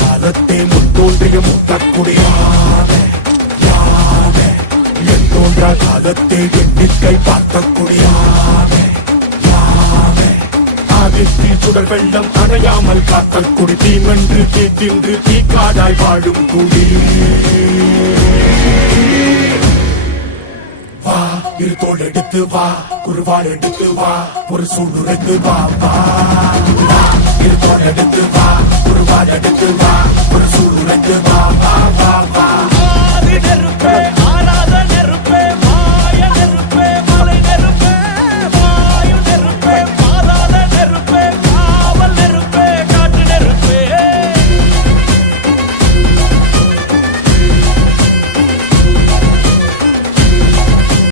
காலத்தே முன் தோன்றிய முத்தக்குடியானே என் தோன்றா காலத்தே எண்ணிக்கை பார்க்கக்கூடியானே ஆதித்தில் சுடர் வெள்ளம் அணையாமல் காத்த குடி தீமென்று தீத்தின்று தீக்காடாய் வாழும் குடி வா இரு தோல் எடுத்து வா குருவாள் எடுத்து வா ஒரு சூடுரைத்து வா வா இரு தோல் எடுத்து வா குருவாள் எடுத்து வா ஒரு சூடுரைத்து வா வா வா வா